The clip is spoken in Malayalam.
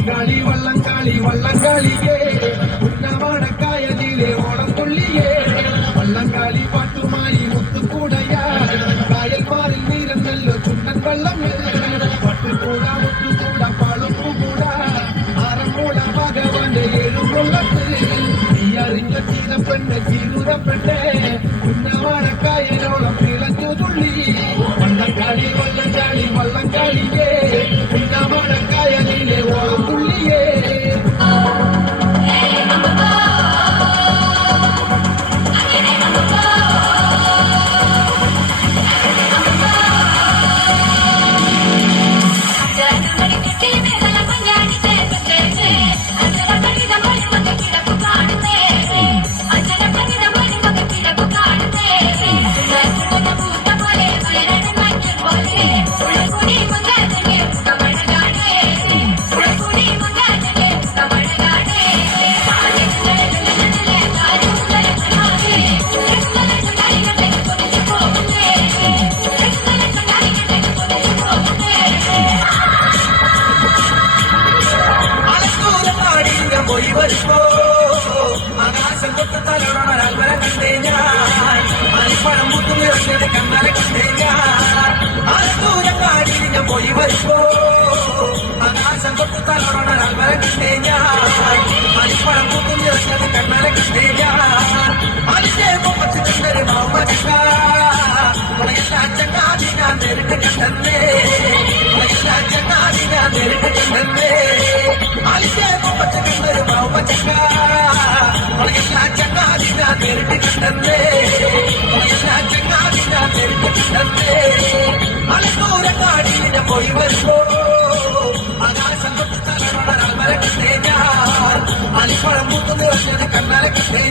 വള്ളംകാളി വള്ളംകാളി വള്ളംകാളിയേ ഉന്നവാടക്കായലിലെ ഓണം തുള്ളിയേ വള്ളംകാളി പാട്ടുമായി മുത്തുകൂടയാ കായൽമാറിൽ നീരന്നല്ലോ ചുണ്ടൻ വെള്ളം പട്ടുകൂട മുത്തുകൂട പാളുകൂട ആറന്മുള ഭഗവാന്റെ ഏഴുകൊള്ളത്ത് നീ അറിഞ്ഞ ചീരപ്പെണ്ണ് ചീരുരപ്പെണ്ണേ ഉന്നവാടക്കായലോളം തിളഞ്ഞു തുള്ളി വള്ളംകാളി വള്ളംകാളി വള്ളംകാളിയേ ഉന്നവാടക്കായലിലെ ഓളം തുള്ളിയേ ആകാശം തൊട്ട് തലോടണ അൽവര കണ്ടേ ഞാൻ അരിപ്പഴം മുത്തുനിറഞ്ഞത് കണ്ണല കണ്ടേ ഞാൻ ആലത്തൂരങ്ങാടി ഞാൻ പോയി വരുമ്പോ ആകാശം തൊട്ട് തലോടണ അൽവര കണ്ടേ ഞാൻ അരിപ്പഴം മുത്തുനിറഞ്ഞത് കണ്ണല കണ്ടേ ഞാൻ അതിന്റെ മുപ്പത്തി കണ്ടൊരു മാമചക്ക ഉളയെല്ലാ ചങ്ങാതി ഞാൻ നേരിട്ട് കണ്ടേ ഉളയെല്ലാ ചങ്ങാതി ഞാൻ നേരിട്ട് കണ്ടേ അതിന്റെ മുപ്പത്തി കണ്ടൊരു മാമചക്ക ഉളയെല്ലാ ചങ്ങാതി ഞാൻ നേരിട്ട് കണ്ടേ ഉളയെല്ലാ ചങ്ങാതി ഞാൻ നേരിട്ട് കണ്ടേ അലക്കൂരങ്ങാടി ഞാൻ പോയി വരുമ്പോ ആകാശം തൊട്ട് തലമുറ അൽവര കണ്ടേ ഞാൻ അലിപ്പഴം മൂത്ത് നിറഞ്ഞത് കണ്ണല കണ്ടേ